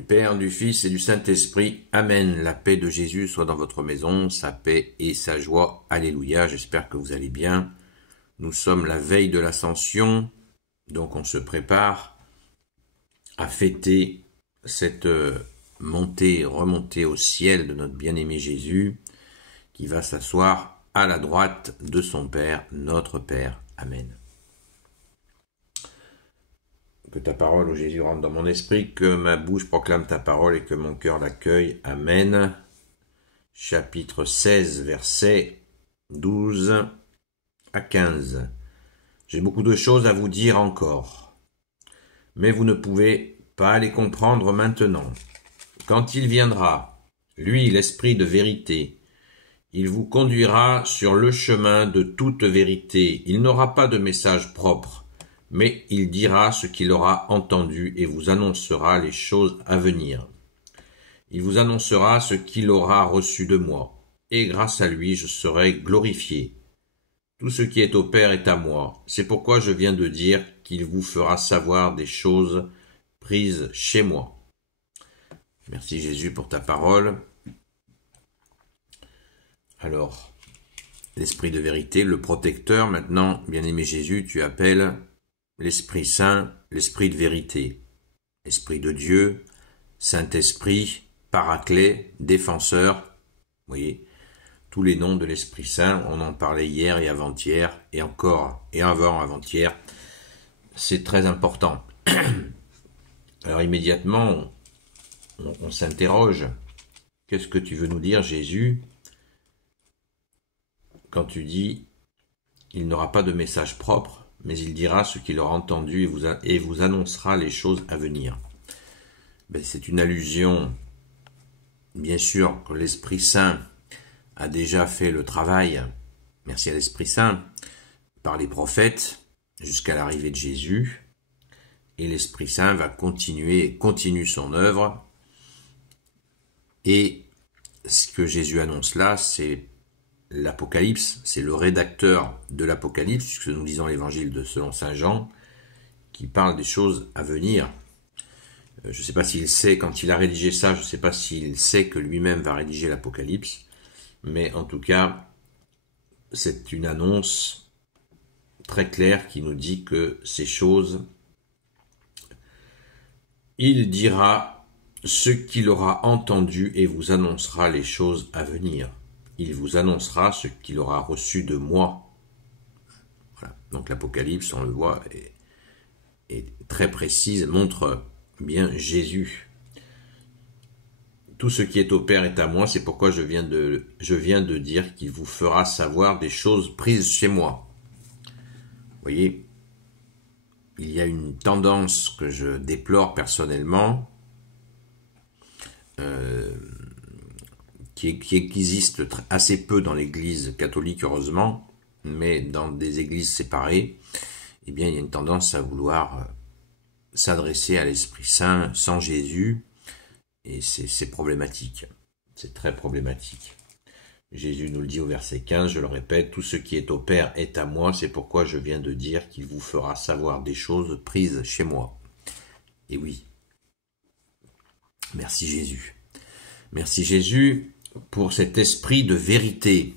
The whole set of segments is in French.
du Père, du Fils et du Saint-Esprit. Amen. La paix de Jésus soit dans votre maison, sa paix et sa joie. Alléluia. J'espère que vous allez bien. Nous sommes la veille de l'Ascension, donc on se prépare à fêter cette remontée au ciel de notre bien-aimé Jésus, qui va s'asseoir à la droite de son Père, notre Père. Amen. Que ta parole, ô Jésus, rentre dans mon esprit, que ma bouche proclame ta parole et que mon cœur l'accueille. Amen. Chapitre 16, versets 12 à 15. J'ai beaucoup de choses à vous dire encore, mais vous ne pouvez pas les comprendre maintenant. Quand il viendra, lui, l'Esprit de vérité, il vous conduira sur le chemin de toute vérité. Il n'aura pas de message propre, mais il dira ce qu'il aura entendu et vous annoncera les choses à venir. Il vous annoncera ce qu'il aura reçu de moi, et grâce à lui je serai glorifié. Tout ce qui est au Père est à moi. C'est pourquoi je viens de dire qu'il vous fera savoir des choses prises chez moi. Merci Jésus pour ta parole. Alors, l'Esprit de vérité, le protecteur, maintenant, bien-aimé Jésus, tu appelles l'Esprit Saint, l'Esprit de vérité, Esprit de Dieu, Saint-Esprit, Paraclet, Défenseur, vous voyez, tous les noms de l'Esprit Saint, on en parlait hier et avant-hier, et encore, et avant-hier, c'est très important. Alors immédiatement, on s'interroge, qu'est-ce que tu veux nous dire, Jésus, quand tu dis, il n'aura pas de message propre, mais il dira ce qu'il aura entendu et vous annoncera les choses à venir. C'est une allusion, bien sûr, que l'Esprit Saint a déjà fait le travail, merci à l'Esprit Saint, par les prophètes, jusqu'à l'arrivée de Jésus, et l'Esprit Saint va continue son œuvre, et ce que Jésus annonce là, c'est l'Apocalypse, c'est le rédacteur de l'Apocalypse, puisque nous lisons l'évangile de selon saint Jean, qui parle des choses à venir. Je ne sais pas s'il sait, quand il a rédigé ça, je ne sais pas s'il sait que lui-même va rédiger l'Apocalypse, mais en tout cas, c'est une annonce très claire qui nous dit que ces choses, il dira ce qu'il aura entendu et vous annoncera les choses à venir. Il vous annoncera ce qu'il aura reçu de moi. Voilà. Donc l'Apocalypse, on le voit, est très précise, montre bien Jésus. Tout ce qui est au Père est à moi, c'est pourquoi je viens de dire qu'il vous fera savoir des choses prises chez moi. Vous voyez, il y a une tendance que je déplore personnellement, qui existe assez peu dans l'Église catholique, heureusement, mais dans des églises séparées, eh bien, il y a une tendance à vouloir s'adresser à l'Esprit Saint sans Jésus, et c'est problématique. C'est très problématique. Jésus nous le dit au verset 15, je le répète, tout ce qui est au Père est à moi, c'est pourquoi je viens de dire qu'il vous fera savoir des choses prises chez moi. Et oui, merci Jésus. Merci Jésus pour cet esprit de vérité.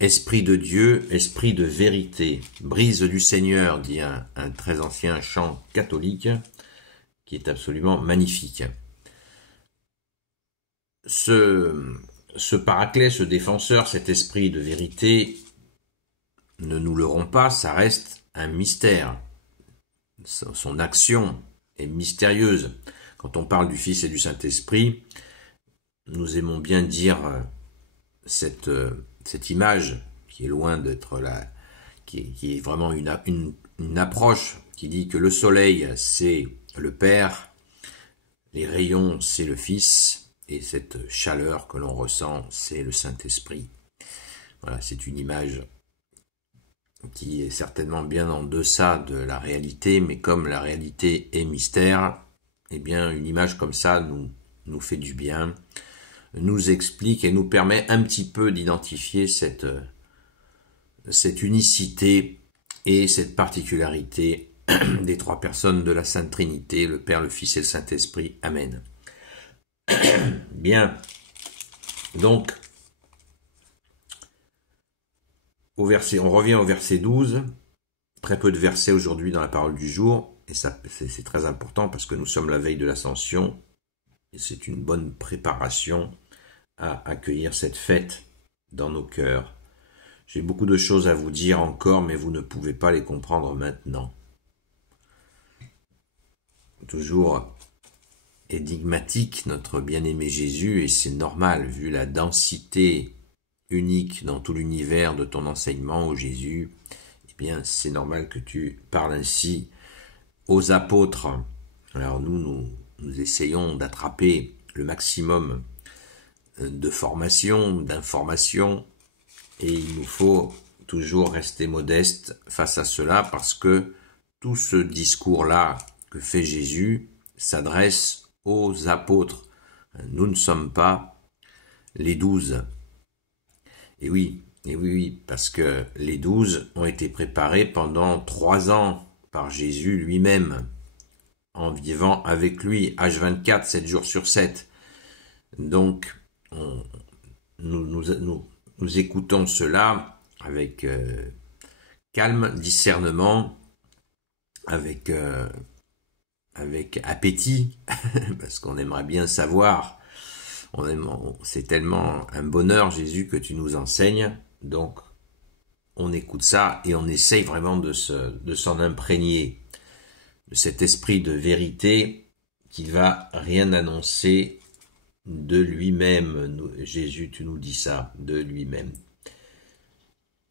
Esprit de Dieu, esprit de vérité. Brise du Seigneur, dit un très ancien chant catholique, qui est absolument magnifique. Ce paraclet, ce défenseur, cet esprit de vérité, ne nous leurrons pas, ça reste un mystère. Son action est mystérieuse. Quand on parle du Fils et du Saint-Esprit, nous aimons bien dire cette image qui est loin d'être là, qui est vraiment une approche qui dit que le soleil c'est le Père, les rayons c'est le Fils, et cette chaleur que l'on ressent c'est le Saint-Esprit. Voilà, c'est une image qui est certainement bien en deçà de la réalité, mais comme la réalité est mystère, eh bien une image comme ça nous fait du bien, nous explique et nous permet un petit peu d'identifier cette unicité et cette particularité des trois personnes de la Sainte Trinité, le Père, le Fils et le Saint-Esprit. Amen. Bien. Donc, on revient au verset 12. Très peu de versets aujourd'hui dans la parole du jour. Et ça, c'est très important parce que nous sommes la veille de l'Ascension. Et c'est une bonne préparation à accueillir cette fête dans nos cœurs. J'ai beaucoup de choses à vous dire encore, mais vous ne pouvez pas les comprendre maintenant. Toujours énigmatique, notre bien-aimé Jésus, et c'est normal, vu la densité unique dans tout l'univers de ton enseignement, ô Jésus, eh bien, c'est normal que tu parles ainsi aux apôtres. Alors nous essayons d'attraper le maximum de formation, d'information, et il nous faut toujours rester modeste face à cela, parce que tout ce discours-là que fait Jésus s'adresse aux apôtres. Nous ne sommes pas les 12. Et oui, parce que les 12 ont été préparés pendant 3 ans par Jésus lui-même, en vivant avec lui, H24, 7 jours sur 7. Donc, nous écoutons cela avec calme, discernement, avec appétit, parce qu'on aimerait bien savoir. C'est tellement un bonheur, Jésus, que tu nous enseignes. Donc, on écoute ça et on essaye vraiment de s'en imprégner, de cet esprit de vérité qui va rien annoncer de lui-même. Jésus, tu nous dis ça, de lui-même.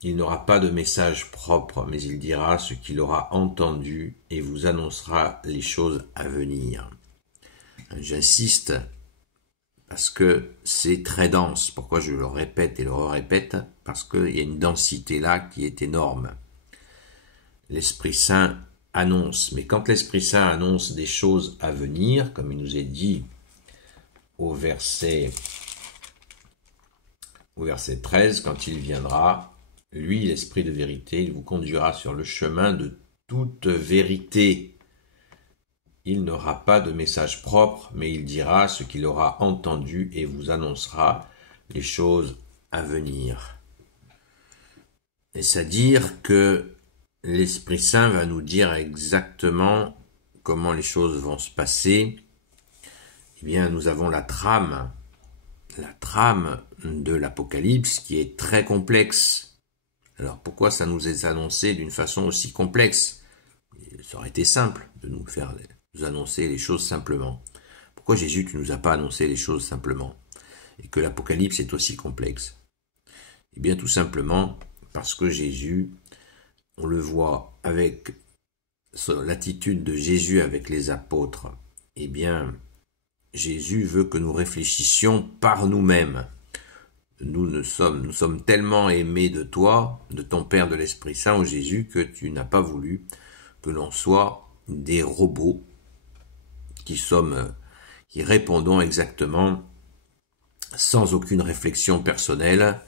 Il n'aura pas de message propre, mais il dira ce qu'il aura entendu et vous annoncera les choses à venir. J'insiste parce que c'est très dense. Pourquoi je le répète et le répète? Parce qu'il y a une densité là qui est énorme. L'Esprit Saint annonce, mais quand l'Esprit Saint annonce des choses à venir, comme il nous est dit au verset 13, quand il viendra, lui, l'Esprit de vérité, il vous conduira sur le chemin de toute vérité. Il n'aura pas de message propre, mais il dira ce qu'il aura entendu et vous annoncera les choses à venir. Est-ce à dire que l'Esprit Saint va nous dire exactement comment les choses vont se passer? Eh bien, nous avons la trame de l'Apocalypse qui est très complexe. Alors pourquoi ça nous est annoncé d'une façon aussi complexe? Ça aurait été simple de nous annoncer les choses simplement. Pourquoi Jésus, tu nous as pas annoncé les choses simplement? Et que l'Apocalypse est aussi complexe? Eh bien tout simplement parce que Jésus, on le voit avec l'attitude de Jésus avec les apôtres, eh bien Jésus veut que nous réfléchissions par nous-mêmes. Nous sommes tellement aimés de toi, de ton Père, de l'Esprit Saint, ô Jésus, que tu n'as pas voulu que l'on soit des robots qui répondons exactement, sans aucune réflexion personnelle,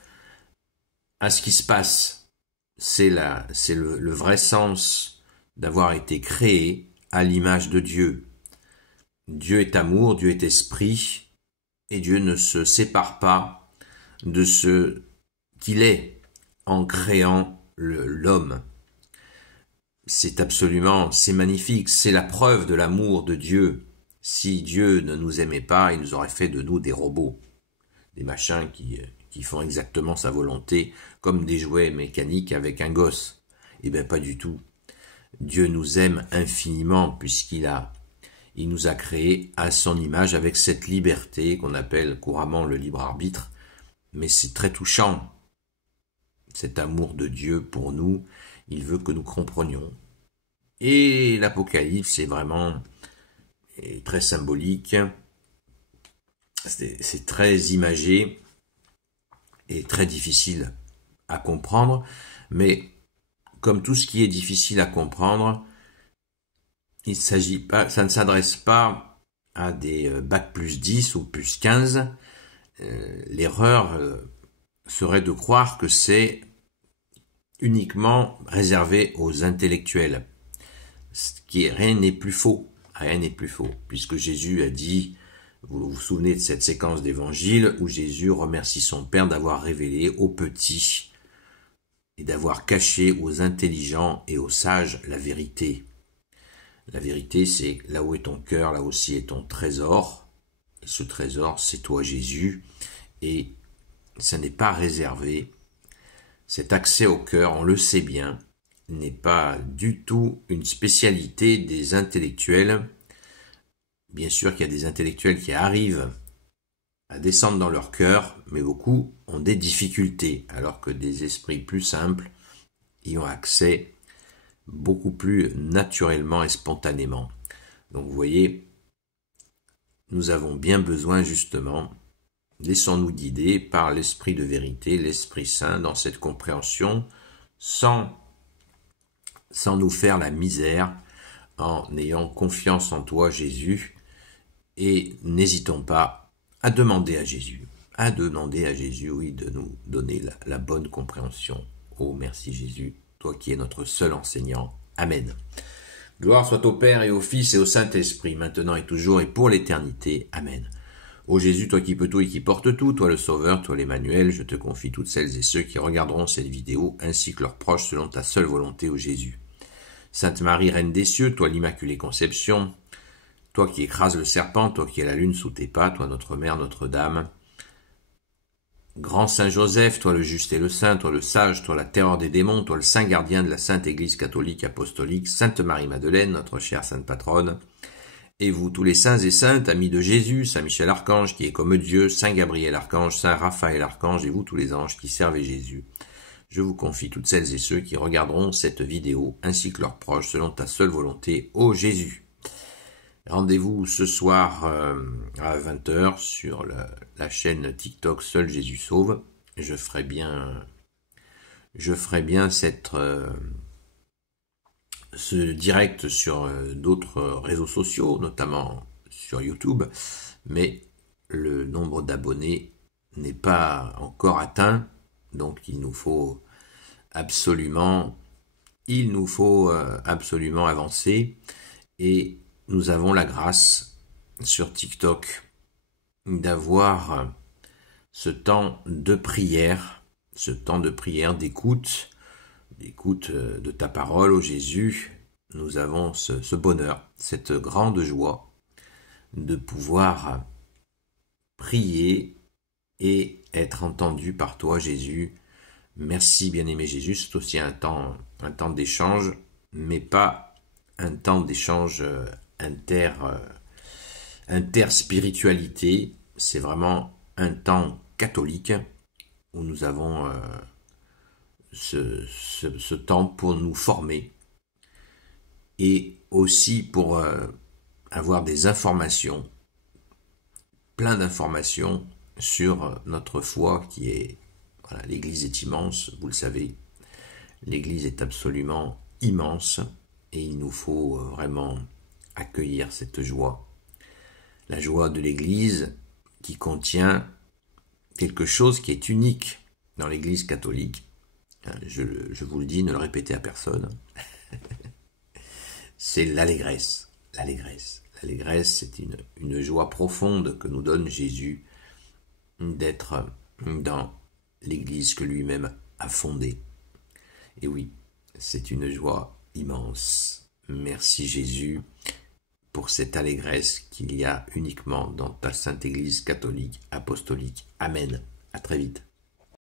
à ce qui se passe. C'est le vrai sens d'avoir été créé à l'image de Dieu. Dieu est amour, Dieu est esprit, et Dieu ne se sépare pas de ce qu'il est en créant l'homme. C'est magnifique, c'est la preuve de l'amour de Dieu. Si Dieu ne nous aimait pas, il nous aurait fait de nous des robots, des machins qui font exactement sa volonté, comme des jouets mécaniques avec un gosse. Eh bien pas du tout. Dieu nous aime infiniment puisqu'il nous a créés à son image avec cette liberté qu'on appelle couramment le libre arbitre. Mais c'est très touchant, cet amour de Dieu pour nous, il veut que nous comprenions. Et l'Apocalypse est vraiment très symbolique, c'est très imagé et très difficile à comprendre, mais comme tout ce qui est difficile à comprendre, ça ne s'adresse pas à des bac plus 10 ou plus 15. L'erreur serait de croire que c'est uniquement réservé aux intellectuels. rien n'est plus faux. Rien n'est plus faux. Puisque Jésus a dit, vous vous souvenez de cette séquence d'évangile où Jésus remercie son Père d'avoir révélé aux petits et d'avoir caché aux intelligents et aux sages la vérité. La vérité, c'est là où est ton cœur, là aussi est ton trésor. Et ce trésor, c'est toi Jésus. Et ça n'est pas réservé. Cet accès au cœur, on le sait bien, n'est pas du tout une spécialité des intellectuels. Bien sûr qu'il y a des intellectuels qui arrivent à descendre dans leur cœur, mais beaucoup ont des difficultés, alors que des esprits plus simples y ont accès beaucoup plus naturellement et spontanément. Donc vous voyez, nous avons bien besoin justement, laissons-nous guider par l'Esprit de vérité, l'Esprit Saint dans cette compréhension, sans nous faire la misère, en ayant confiance en toi Jésus, et n'hésitons pas à demander à Jésus, oui, de nous donner la bonne compréhension. Oh, merci Jésus, toi qui es notre seul enseignant. Amen. Gloire soit au Père et au Fils et au Saint-Esprit, maintenant et toujours et pour l'éternité. Amen. Ô Jésus, toi qui peux tout et qui portes tout, toi le Sauveur, toi l'Emmanuel, je te confie toutes celles et ceux qui regarderont cette vidéo, ainsi que leurs proches, selon ta seule volonté, ô Jésus. Sainte Marie, Reine des cieux, toi l'Immaculée Conception, toi qui écrases le serpent, toi qui as la lune sous tes pas, toi notre Mère, Notre-Dame. Grand Saint Joseph, toi le juste et le saint, toi le sage, toi la terreur des démons, toi le saint gardien de la Sainte Église catholique apostolique, Sainte Marie-Madeleine, notre chère Sainte Patronne, et vous tous les saints et saintes, amis de Jésus, Saint Michel Archange qui est comme Dieu, Saint Gabriel Archange, Saint Raphaël Archange, et vous tous les anges qui servez Jésus. Je vous confie toutes celles et ceux qui regarderont cette vidéo, ainsi que leurs proches, selon ta seule volonté, ô Jésus. Rendez-vous ce soir à 20h sur la chaîne TikTok Seul Jésus Sauve. Je ferai bien ce direct sur d'autres réseaux sociaux, notamment sur YouTube, mais le nombre d'abonnés n'est pas encore atteint, donc il nous faut absolument avancer, et nous avons la grâce sur TikTok d'avoir ce temps de prière, d'écoute de ta parole, ô Jésus. Nous avons ce bonheur, cette grande joie de pouvoir prier et être entendu par toi, Jésus. Merci, bien-aimé Jésus. C'est aussi un temps d'échange, mais pas un temps d'échange interspiritualité. C'est vraiment un temps catholique où nous avons ce temps pour nous former et aussi pour avoir des informations, plein d'informations sur notre foi qui est... Voilà, l'Église est immense, vous le savez. L'Église est absolument immense et il nous faut vraiment accueillir cette joie. La joie de l'Église qui contient quelque chose qui est unique dans l'Église catholique. Je vous le dis, ne le répétez à personne. C'est l'allégresse. L'allégresse, c'est une joie profonde que nous donne Jésus d'être dans l'Église que lui-même a fondée. Et oui, c'est une joie immense. Merci Jésus pour cette allégresse qu'il y a uniquement dans ta Sainte Église catholique apostolique. Amen. À très vite.